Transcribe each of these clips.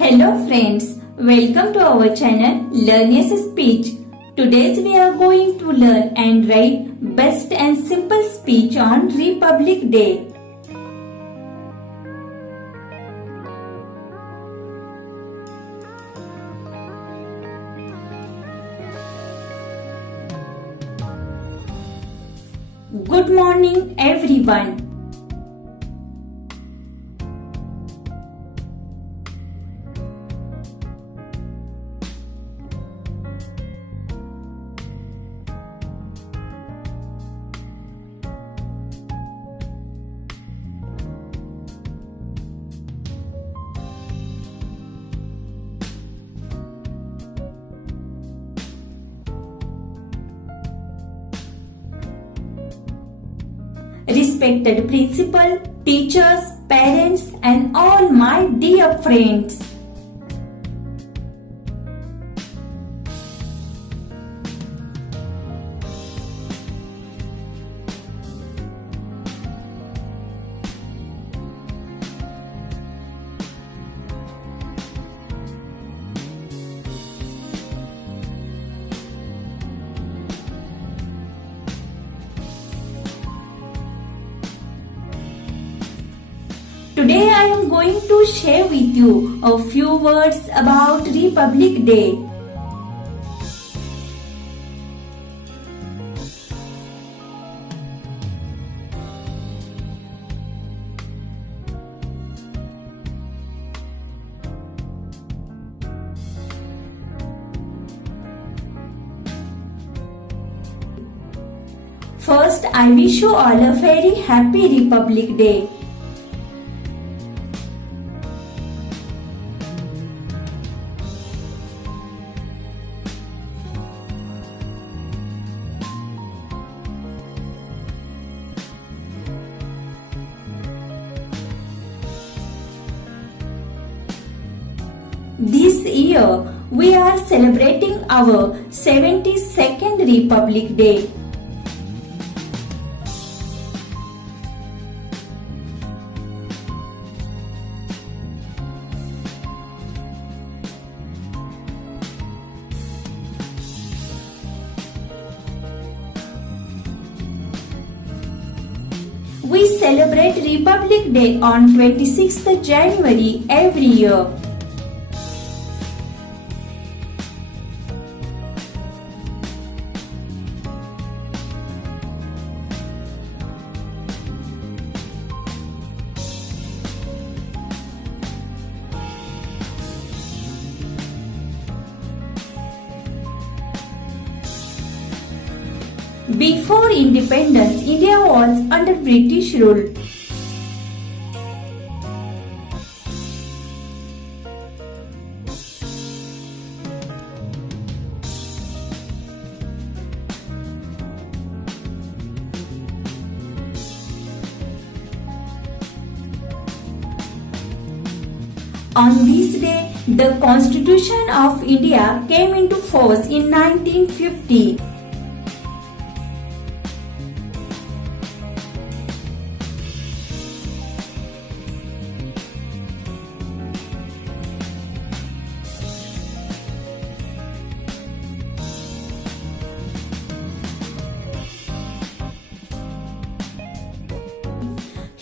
Hello friends, welcome to our channel Learn a Speech. Today we are going to learn and write best and simple speech on Republic Day. Good morning everyone. Respected principal, teachers, parents and all my dear friends. Today I am going to share with you a few words about Republic Day. First, I wish you all a very happy Republic Day. This year, we are celebrating our 72nd Republic Day. We celebrate Republic Day on 26th January every year. Before independence, India was under British rule. On this day, the Constitution of India came into force in 1950.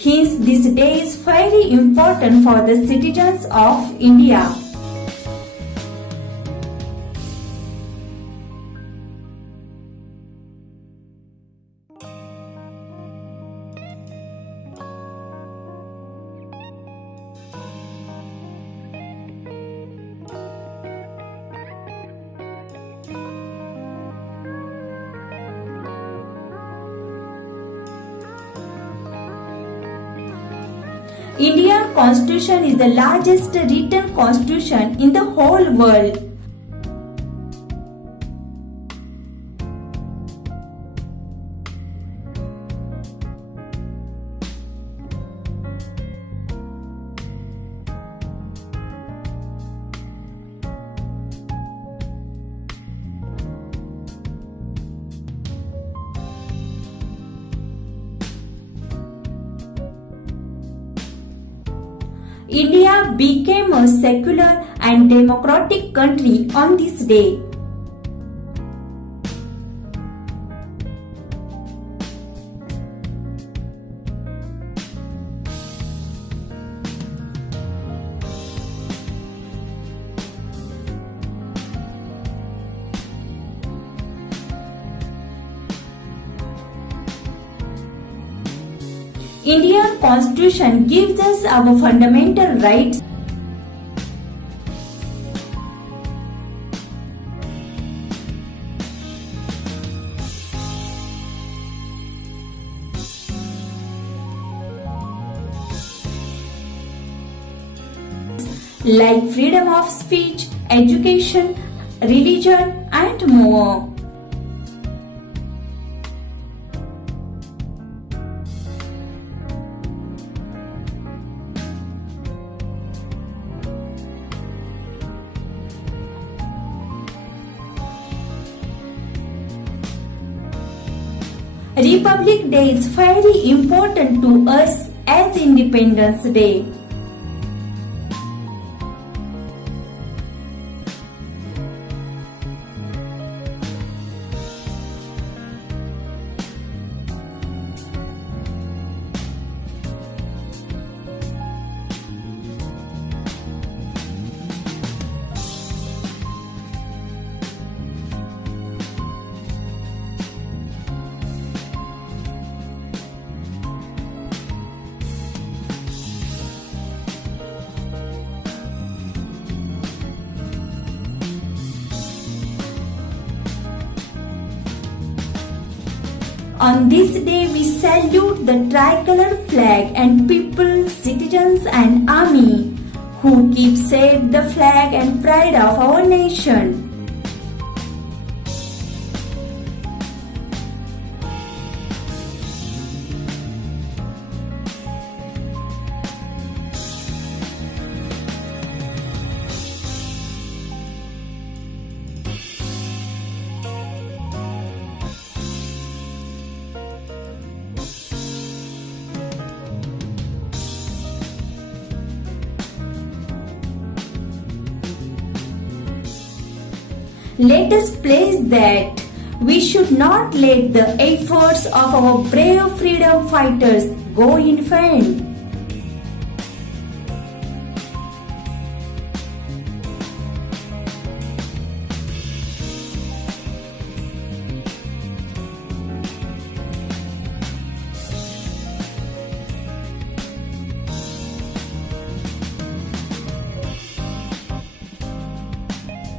Hence, this day is very important for the citizens of India. Indian Constitution is the largest written constitution in the whole world. India became a secular and democratic country on this day. Indian Constitution gives us our fundamental rights. Like freedom of speech, education, religion, and more. Republic Day is very important to us as Independence Day. On this day, we salute the tricolor flag and people, citizens and army who keep safe the flag and pride of our nation. Let us place that we should not let the efforts of our brave freedom fighters go in vain.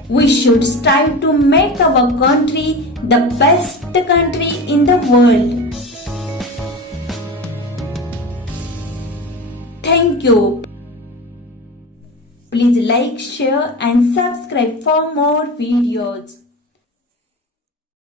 We should strive to make our country the best country in the world. Thank you. Please like, share and subscribe for more videos.